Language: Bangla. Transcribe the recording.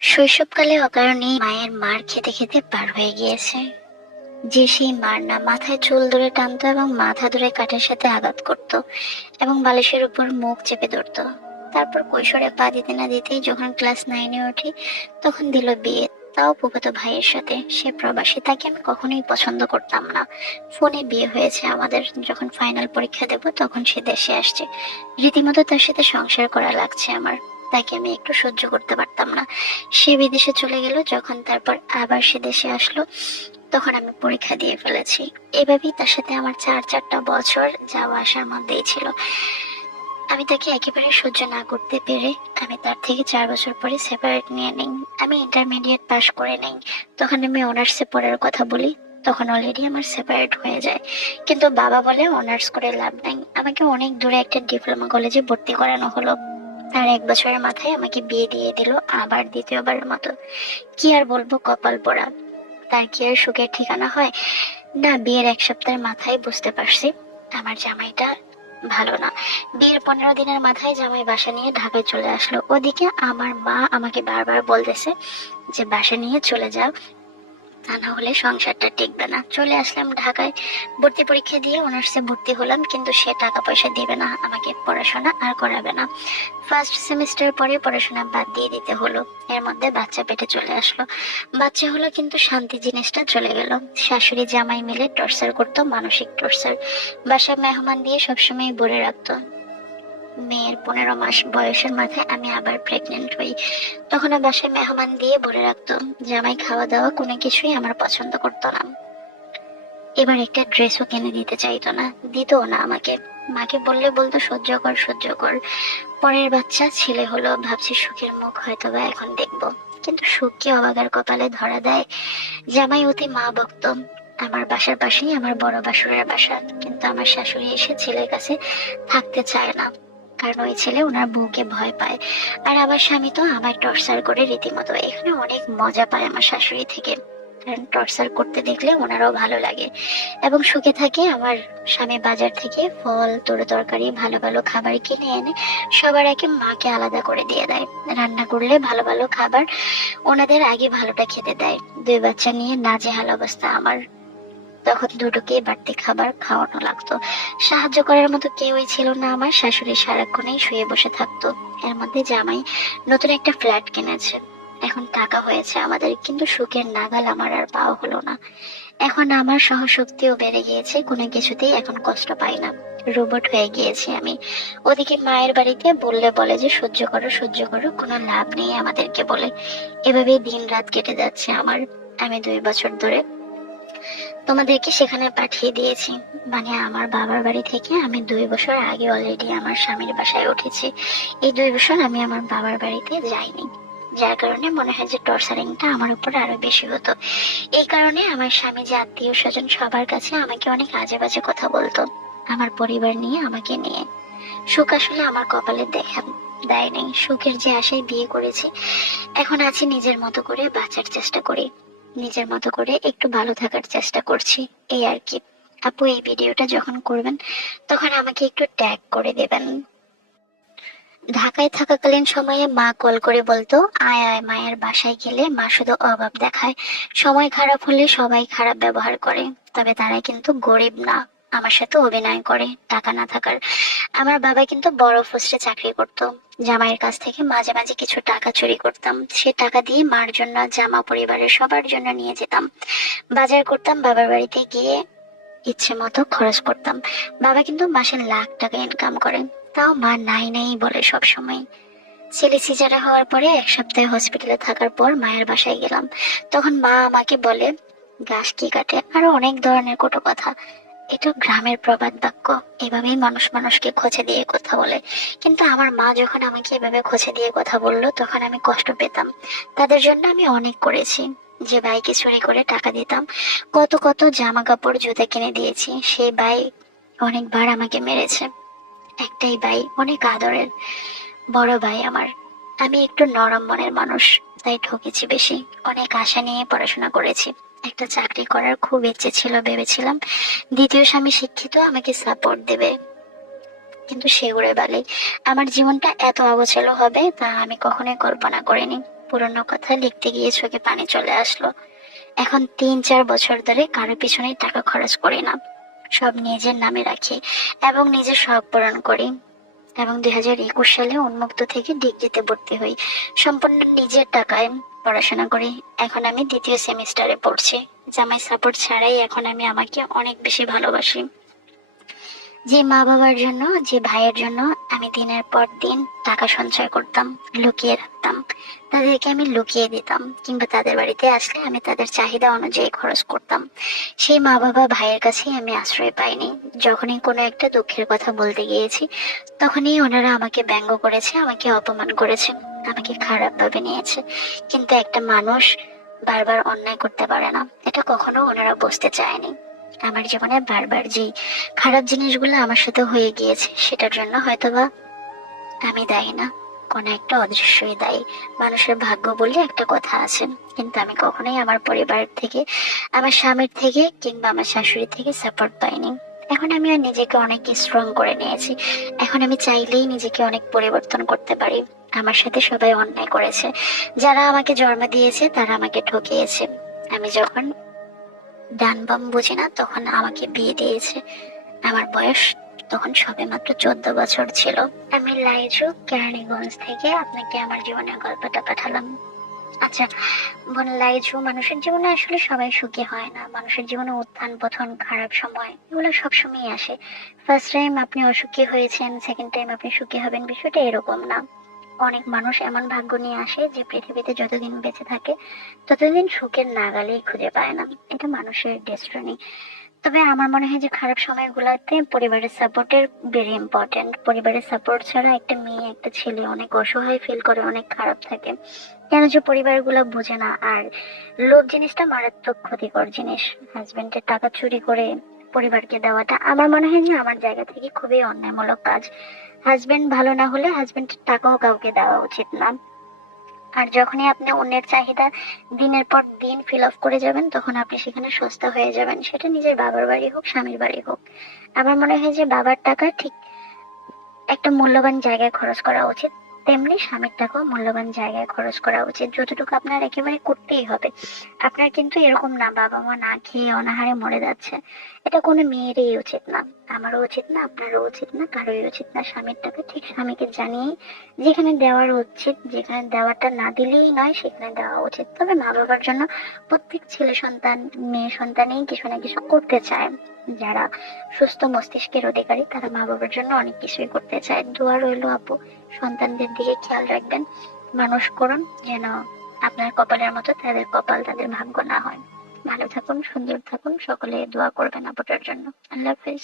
শৈশবকালে অকারণে মায়ের মার খেতে খেতে পার হয়ে গিয়েছে। যে সেই মার না মাথায় চুল ধরে টানতো এবং মাথা ধরে কাঠের সাথে আঘাত করত এবং বালিশের উপর মুখ চেপে ধরতো। তারপর কৈশোরে পা দিতে না দিতেই যখন ক্লাস 9-এ উঠি, তখন দিল বিয়ে, তাও ফুফাতো ভাইয়ের সাথে। সে প্রবাসী, তাকে আমি কখনোই পছন্দ করতাম না। ফোনে বিয়ে হয়েছে আমাদের, যখন ফাইনাল পরীক্ষা দেব তখন সে দেশে আসছে। রীতিমতো তার সাথে সংসার করা লাগছে আমার। তাকে আমি একটু সহ্য করতে পারতাম না। সে বিদেশে চলে গেল, যখন তারপর আবার সে দেশে আসলো, তখন আমি পরীক্ষা দিয়ে ফেলেছি। এভাবেই তার সাথে আমার 4টা বছর যাওয়া আসার মধ্যেই ছিল। আমি তাকে একেবারে সহ্য না করতে পেরে আমি তার থেকে 4 বছর পরে সেপারেট নিয়ে নেই। আমি ইন্টারমিডিয়েট পাশ করে নেই, তখন আমি অনার্সে পড়ার কথা বলি, তখন অলরেডি আমার সেপারেট হয়ে যায়। কিন্তু বাবা বলে অনার্স করে লাভ নাই, আমাকে অনেক দূরে একটা ডিপ্লোমা কলেজে ভর্তি করানো হলো। তার 1 বছরের মাথায় আমাকে বিয়ে দিয়ে দিল, আবার দ্বিতীয়বারের মতো। কি আর বলবো, কপাল পোড়া। তার কি আর সুখের ঠিকানা হয়? না, বিয়ের 1 সপ্তাহের মাথায় বুঝতে পারছি আমার জামাইটা ভালো না। বিয়ের 15 দিনের মাথায় জামাই বাসা নিয়ে ঢাকায় চলে আসলো। ওদিকে আমার মা আমাকে বারবার বলতেছে যে বাসা নিয়ে চলে যাও, তা না হলে সংসারটা টিকবে না। চলে আসলাম ঢাকায়, ভর্তি পরীক্ষা দিয়ে অনার্সে ভর্তি হলাম, কিন্তু সে টাকা পয়সা দিবে না আমাকে, পড়াশোনা আর করাবে না। ফার্স্ট সেমিস্টার পরে পড়াশোনা বাদ দিয়ে দিতে হলো। এর মধ্যে বাচ্চা পেটে চলে আসলো। বাচ্চা হলো কিন্তু শান্তি জিনিসটা চলে গেল। শাশুড়ি জামাই মিলে টর্চার করতো, মানসিক টর্চার। বাসায় মেহমান দিয়ে সবসময় ভরে রাখতো। মেয়ের 15 মাস বয়সের মাথায় আমি আবার প্রেগনেন্ট হই। তখন বাসায় মেহমান দিয়ে ভরে রাখতো। জামাই খাওয়া দাওয়া কোনো কিছুই আমার পছন্দ করতো না। এবার একটা ড্রেসও কিনে দিতে চাইতো না, দিতও না আমাকে। মাকে বললে বলতো সহ্য কর সহ্য কর। পরের বাচ্চা ছেলে হলো, ভাবছি সুখের মুখ হয়তো বা এখন দেখবো। কিন্তু সুখ কি অবাগার কপালে ধরা দেয়? জামাই অতি মা ভক্ত। আমার বাসার পাশেই আমার বড় বাসুরের বাসা, কিন্তু আমার শাশুড়ি এসে ছেলের কাছে থাকতে চায় না, কারণ ওই ছেলে ওনার বউকে ভয় পায়। আর আমার স্বামী তো আমায় টর্চার করে রীতিমতো। এখানে অনেক মজা পায় আমার শাশুড়ি থেকে, কারণ টর্চার করতে দেখলে ওনারও ভালো লাগে এবং সুখে থাকে। আমার স্বামী বাজার থেকে ফল তরকারি ভালো ভালো খাবার কিনে এনে সবার আগে মাকে আলাদা করে দিয়ে দেয়। রান্না করলে ভালো ভালো খাবার ওনাদের আগে ভালোটা খেতে দেয়। 2 বাচ্চা নিয়ে নাজেহাল অবস্থা আমার, তখন দুটোকে বাড়তি খাবার খাওয়ানো লাগতো। সাহায্য করার মতো কেউই ছিল না আমার। শাশুড়ি সারাক্ষণেই শুয়ে বসে থাকতো। এর মধ্যে জামাই নতুন একটা ফ্ল্যাট কিনেছে, এখন টাকা হয়েছে আমাদের, কিন্তু সুখের নাগাল আমার আর পাওয়া হলো না। এখন আমার সহশক্তিও বেড়ে গিয়েছে, কোনো কিছুতেই এখন কষ্ট পাই না। রোবট হয়ে গিয়েছি আমি। ওদিকে মায়ের বাড়িতে বললে বলে যে সহ্য করো সহ্য করো, কোনো লাভ নেই আমাদেরকে বলে। এভাবেই দিন রাত কেটে যাচ্ছে আমার। আমি 2 বছর ধরে তোমাদেরকে সেখানে পাঠিয়ে দিয়েছি, মানে আমার বাবার বাড়ি থেকে আমি 2 বছর আগে অলরেডি আমার স্বামীর বাসায় উঠেছি। এই 2 বছর আমি আমার বাবার বাড়িতে যাইনি, যার কারণে মনে হয় যে টর্চারিংটা আমার উপর আরো বেশি হতো। এই কারণে আমার স্বামী যে আত্মীয় স্বজন সবার কাছে আমাকে অনেক আজে বাজে কথা বলতো, আমার পরিবার নিয়ে, আমাকে নিয়ে। সুখ আসলে আমার কপালে দেখা দেয় নাই। সুখের যে আশায় বিয়ে করেছি, এখন আছি নিজের মতো করে, বাঁচার চেষ্টা করি, নিজের মতো করে একটু ভালো থাকার চেষ্টা করছি, এই আর কি। আপু, এই ভিডিওটা যখন করবেন তখন আমাকে একটু ট্যাগ করে দেবেন। ঢাকায় থাকাকালীন সময়ে মা কল করে বলতো, আয় আয়, মায়ের বাসায় গেলে মা শুধু অভাব দেখায়, সময় খারাপ হলে সবাই খারাপ ব্যবহার করে, তবে তারা কিন্তু গরিব না। আমার সাথে অভিনয় করে টাকা না থাকার। আমার বাবা কিন্তু বড় পোস্টে চাকরি করতো। জামাইয়ের কাছ থেকে মাঝে মাঝে কিছু টাকা চুরি করতাম, সে টাকা দিয়ে মার জন্য, জামা, পরিবারের সবার জন্য নিয়ে যেতাম। বাজার করতাম, বাবার বাড়িতে গিয়ে ইচ্ছে মতো খরচ করতাম। বাবা কিন্তু মাসে লাখ টাকা ইনকাম করেন, তাও মা নাই নাই বলে সব সময়। ছেলে সিজারে হওয়ার পরে 1 সপ্তাহ হসপিটালে থাকার পর মায়ের বাসায় গেলাম। তখন মা আমাকে বলে, ঘাস কি কাটে, আরো অনেক ধরনের কটু কথা। এটা গ্রামের প্রবাদ বাক্য, এভাবেই মানুষ মানুষকে খোঁচা দিয়ে কথা বলে। কিন্তু আমার মা যখন আমাকে এভাবে খোঁচা দিয়ে কথা বললো, তখন আমি কষ্ট পেতাম। তাদের জন্য আমি অনেক করেছি, যে বাইকে চুরি করে টাকা দিতাম, কত কত জামা কাপড় জুতা কিনে দিয়েছি। সেই ভাই অনেকবার আমাকে মেরেছে। একটাই ভাই, অনেক আদরের বড় ভাই আমার। আমি একটু নরম মনের মানুষ, তাই ঠকেছি বেশি। অনেক আশা নিয়ে পড়াশোনা করেছি, একটা চাকরি করার খুব ইচ্ছে ছিল, ভেবেছিলাম দ্বিতীয় স্বামী শিক্ষিত, আমাকে সাপোর্ট দেবে, কিন্তু সে উড়ে বালি। আমার জীবনটা এত অগোছালো হবে তা আমি কখনোই কল্পনা করিনি। পুরনো কথা লিখতে গিয়ে চোখে পানি চলে আসলো। এখন 3-4 বছর ধরে কারো পিছনে টাকা খরচ করি না, সব নিজের নামে রাখি এবং নিজের শখ পূরণ করি। এবং 2021 সালে উন্মুক্ত থেকে ডিগ্রিতে ভর্তি হই, সম্পূর্ণ নিজের টাকায় পড়াশোনা করি। এখন আমি 2য় সেমিস্টারে পড়ছি। জামাই সাপোর্ট ছাড়াই এখন আমি আমাকে অনেক বেশি ভালোবাসি। যে মা বাবার জন্য, যে ভাইয়ের জন্য আমি দিনের পর দিন টাকা সঞ্চয় করতাম, লুকিয়ে রাখতাম, তাদেরকে আমি লুকিয়ে দিতাম, কিংবা তাদের বাড়িতে আসলে আমি তাদের চাহিদা অনুযায়ী খরচ করতাম, সেই মা বাবা ভাইয়ের কাছেই আমি আশ্রয় পাইনি। যখনই কোনো একটা দুঃখের কথা বলতে গিয়েছি, তখনই ওনারা আমাকে ব্যঙ্গ করেছে, আমাকে অপমান করেছে, আমাকে খারাপ ভাবে নিয়েছে। কিন্তু একটা মানুষ বারবার অন্যায় করতে পারে না, এটা কখনো ওনারা বুঝতে চায়নি। আমার জীবনে বারবার যেই খারাপ জিনিসগুলো আমার সাথে হয়ে গিয়েছে, সেটার জন্য হয়তোবা আমি দায়ী না, কোনো একটা অদৃশ্যই দায়ী। মানুষের ভাগ্য বলে একটা কথা আছে, কিন্তু আমি কখনোই আমার পরিবার থেকে, আমার স্বামীর থেকে কিংবা আমার শাশুড়ি থেকে সাপোর্ট পাইনি। এখন আমি আর নিজেকে অনেক স্ট্রং করে নিয়েছি। এখন আমি চাইলেই নিজেকে অনেক পরিবর্তন করতে পারি। আমার সাথে সবাই অন্যায় করেছে, যারা আমাকে জন্ম দিয়েছে তারা আমাকে ঠকিয়েছে। আমি যখন ডান বাম বুঝি না, তখন আমাকে বিয়ে দিয়েছে। আমার বয়স তখন সবে মাত্র 14 বছর ছিল। আমি লাইজু কেরানীগঞ্জ থেকে আপনাকে আমার জীবনের গল্পটা পাঠালাম। আচ্ছা বোন লাইজু, মানুষের জীবনে আসলে সবাই সুখী হয় না। মানুষের জীবনে উত্থান পতন, খারাপ সময়, এগুলো সবসময় আসে। ফার্স্ট টাইম আপনি অসুখী হয়েছেন, সেকেন্ড টাইম আপনি সুখী হবেন, বিষয়টা এরকম না। অনেক মানুষ এমন ভাগ্য নিয়ে আসে যে পৃথিবীতে যতদিন বেঁচে থাকে ততদিন সুখের নাগালেই খুঁজে পায় না। এটা মানুষের ডেস্টিনি। তবে আমার মনে হয় যে খারাপ সময়গুলোতে পরিবারের সাপোর্টের ভেরি ইম্পর্টেন্ট। পরিবারের সাপোর্ট ছাড়া একটা মেয়ে, একটা ছেলে অনেক অসহায় ফিল করে, অনেক খারাপ থাকে। কেন যে পরিবারগুলো বোঝে না। আর লোভ জিনিসটা মারাত্মক ক্ষতিকর জিনিস। হাজবেন্ডের টাকা চুরি করে পরিবারকে দেওয়াটা আমার মনে হয় যে আমার জায়গা থেকে খুবই অন্যায়মূলক কাজ। হাজবেন্ড ভালো না হলে হাজবেন্ডের টাকাও কাউকে দেওয়া উচিত না। আর যখনই আপনি অন্যের চাহিদা দিনের পর দিন ফিল আপ করে যাবেন, তখন আপনি সেখানে সস্তা হয়ে যাবেন, সেটা নিজের বাবার বাড়ি হোক, স্বামীর বাড়ি হোক। আমার মনে হয় যে বাবার টাকা ঠিক একটা মূল্যবান জায়গায় খরচ করা উচিত, তেমনি স্বামীর টাকাও মূল্যবান জায়গায় খরচ করা উচিত, যতটুকু আপনার একেবারে করতেই হবে। আপনার কিন্তু এরকম না বাবা মা না খেয়ে অনাহারে মরে যাচ্ছে, এটা কোনো মেয়েরই উচিত না, আমারও উচিত না, আপনারও উচিত না, কারোই উচিত না। স্বামীর টাকা ঠিক স্বামীকে জানিয়ে যেখানে দেওয়ার উচিত, যেখানে দেওয়াটা না দিলেই নয় সেখানে দেওয়া উচিত। তবে মা বাবার জন্য প্রত্যেক ছেলে সন্তান, মেয়ে সন্তানই কিছু না কিছু করতে চায়। যারা সুস্থ মস্তিষ্কের অধিকারী তারা মা বাবার জন্য অনেক কিছুই করতে চায়। দোয়া রইল আপু, সন্তানদের দিকে খেয়াল রাখবেন, মানুষ করুন যেন আপনার কপালের মতো তাদের কপাল, তাদের ভাগ্য না হয়। ভালো থাকুন, সুন্দর থাকুন, সকলে দোয়া করবেন আপুটার জন্য। আল্লাহ হাফেজ।